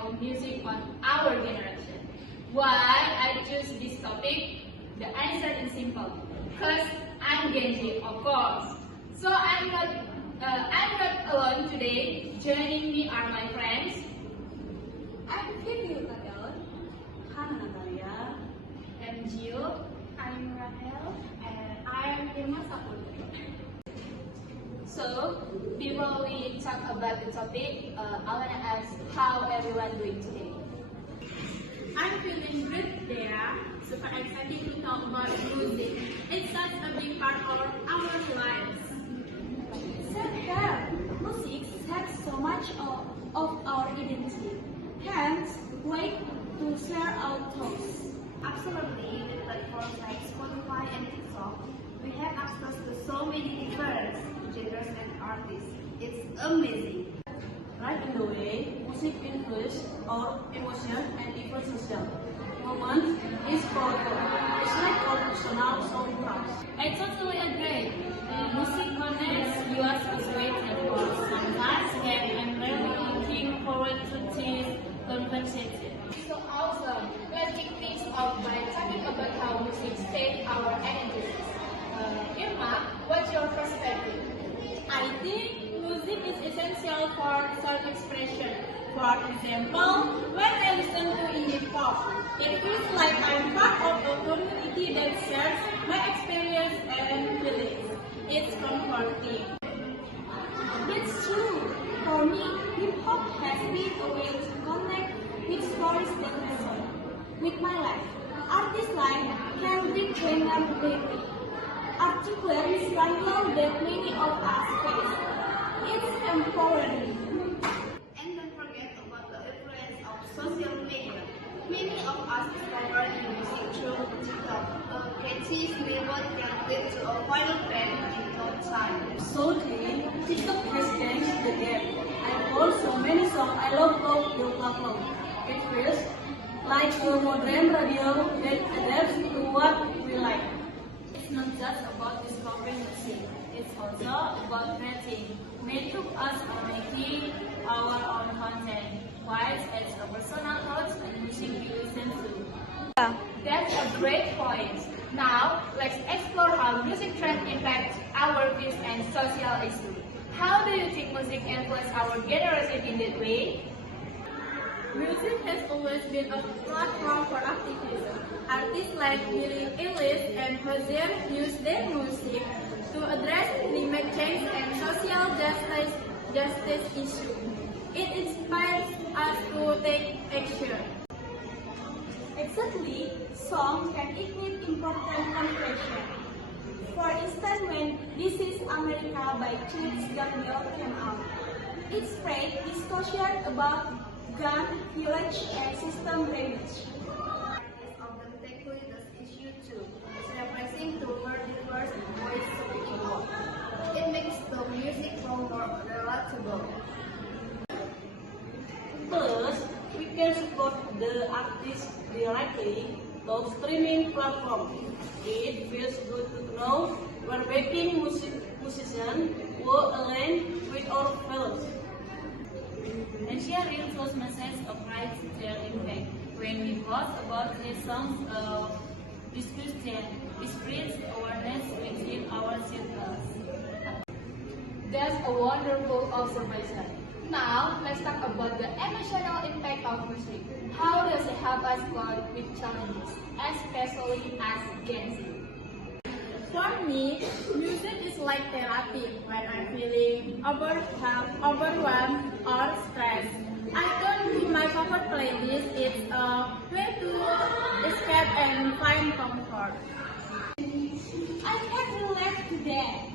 of music on our generation. Why I choose this topic? The answer is simple. Because I'm Gen Z, of course. So I'm not alone today. Joining me are my friends. I'm Vivi Utadon. Hannah Natalia. I'm Gio. I'm Rahel. And I'm Irma Saputra. So, before we talk about the topic, I want to ask how everyone doing today. I'm feeling good there. Super excited to talk about music. It's such a big part of our lives. Same here. Music has so much of our identity. Hence, wait to share our thoughts. Absolutely, with platforms like Spotify and TikTok, we have access to so many different genres and artists. It's amazing. Right in the way, music influences our emotion and even social moment is powerful. It's like our personal soundtracks. I totally agree. Music connects us with great networks. Sometimes when I'm really looking forward to this conversation. So awesome. Let's kick things off by talking about how music shapes our identities. Irma, what's your perspective? I think music is essential for self-expression. For example, when I listen to indie pop, it feels like I'm part of a community that shares my experience and feelings. It's comforting. That's true. For me, hip hop has been a way to connect with stories that resonate with my life. Artists like Kendrick Lamar Baby articulate struggle that many of us face. It's empowering. And don't forget about the influence of social media. Many of us discover new music through TikTok. A catchy syllable can lead to a viral trend in no time. So today, TikTok has changed the game. I follow so many songs I love on your platform. It feels like a modern radio that adapts to what we like. It's not just about discovering music, it's also about creating. Many of us are making our own content, while it's a personal thoughts and music we listen to. That's a great point. Now, let's explore how music trends impact our peace and social issues. How do you think music influences our generation in that way? Music has always been a platform for activism. Artists like Billie Eilish and Hozier use their music to address climate change and social justice issues. It inspires us to take action. Exactly, songs can ignite important conversation. For instance, when This Is America by Chris Daniel came out, it spread discussion about gun violence and system damage. Artists often tackle this issue too, celebrating to more diverse voices speaking up. It makes the music more relatable. Plus, we can support the artist directly through streaming platforms. It feels good to know we're backing musicians who align with our values. And share reinforce message applies their impact. When we post about these songs of discussion, it spreads awareness within our circles. That's a wonderful observation. Now, let's talk about the emotional impact of music. How does it help us cope with challenges, especially as Gen Z? For me, music is like therapy. When I'm feeling overwhelmed or stressed, I turn to my favorite playlist. It's a way to escape and find comfort. I can relate to that.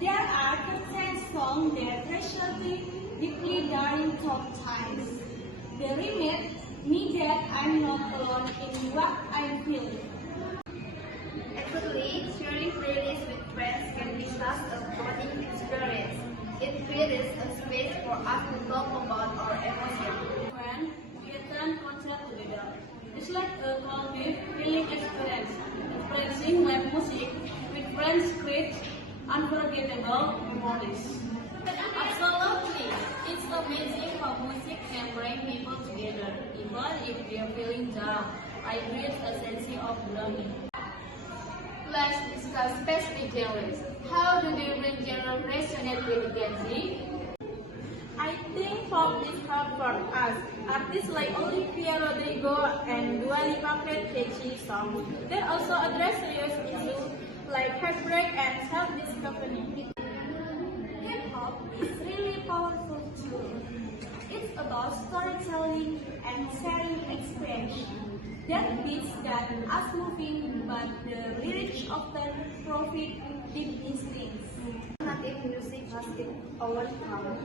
There are certain songs that resonate deeply during tough times. They remind me that I'm not alone in what I'm feeling. Actually, sharing playlists with friends can be such a bonding experience. It creates a space for us to talk about our emotions. When we attend concert together, it's like a collective healing experience. Experiencing live music with friends creates unforgettable memories. Absolutely. It's amazing how music can bring people together. Even if we are feeling down, I create a sense of belonging. Let's discuss specific genres. How do different genres resonate with Gen Z? I think pop is hard for us. Artists like Olivia Rodrigo and Dua Lipa create catchy songs. They also address serious issues like heartbreak and self-discovery. Hip-hop is really powerful too. It's about storytelling and sharing experience. There are beats that are moving, but the lyrics often profit deep instincts. Alternative music has overcome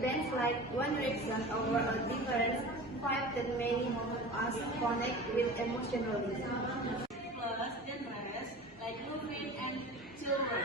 bands like One Direction over a different vibe that many of us connect with emotionally. Plus, genres like movie and children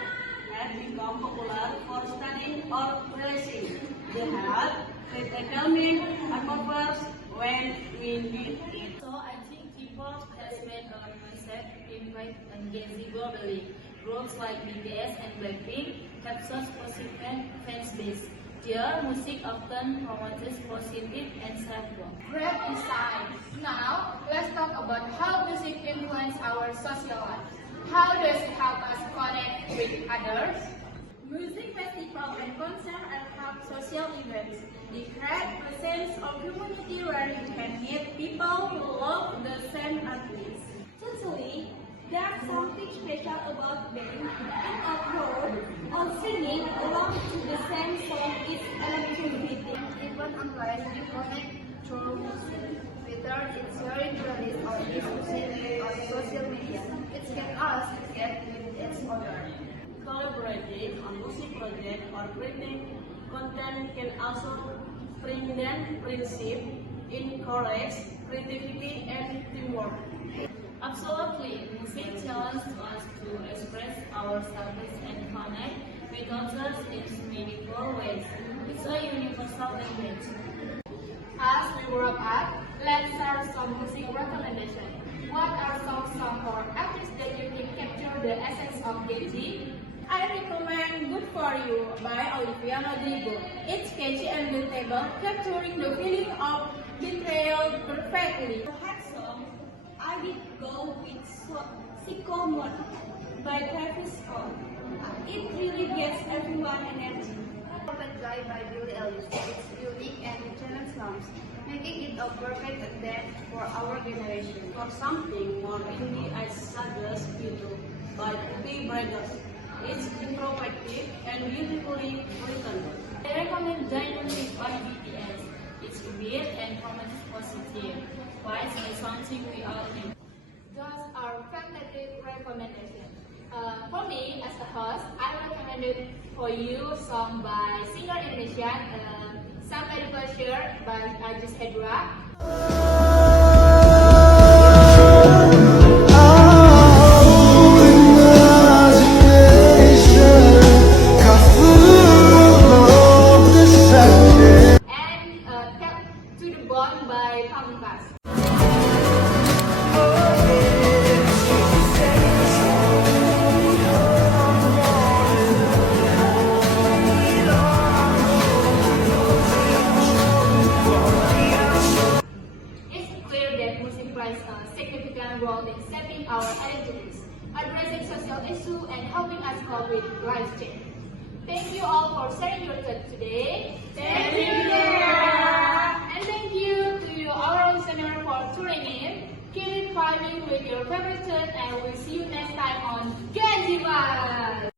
have become popular for studying or relaxing. They have a calming atmosphere when we need it. So I think K-pop has made a massive impact on Gen Z globally. Groups like BTS and Blackpink have such positive fan base. Their music often promotes positive and self-growth. Great insight. Now, let's talk about how music influences our social life. How does it help us connect with others? Music festivals and concerts are hub social events. They create a sense of community where you can meet people who love the same artists. Totally, there's something special about being in a crowd or singing along to the same song is electrifying. Even online, we connect through music. Whether it's sharing playlist or discussing on social media, it can us get with each other. Collaborating on music project or creating content can also strengthen friendship, encourage creativity and teamwork. Absolutely, music challenges us to express ourselves and connect with others in meaningful ways. It's a universal language. As we wrap up, let's share some music recommendations. What are some songs or artists that you think capture the essence of Gen Z? I recommend Good For You by Olivia Rodrigo. It's catchy and relatable, capturing the feeling of betrayal perfectly. Perhaps I will go with Sycamore by Travis Scott. It really gets everyone energy. Perfect Guy by Billie Eilish. It's unique and challenging songs, making it a perfect dance for our generation. For something more indie, I suggest Beetle by P. Braggers. It's introspective and beautifully written. I recommend Dynamic by BTS. It's weird and promotes positive vibes and something we all need. Those are fantastic recommendations. For me, as a host, I recommended for you song by singer Indonesian, Sampai di Pleasure by Ajis Hedra. And Kept to the Bone by Pamungkas. It's clear that music plays a significant role in shaping our identities, addressing social issues, and helping us cope with life change. Thank you all for sharing your thoughts today. Thank you, and thank you to our listener for tuning in. Keep vibing with your favorite tune, and we'll see you next time on Gen Z Vibes.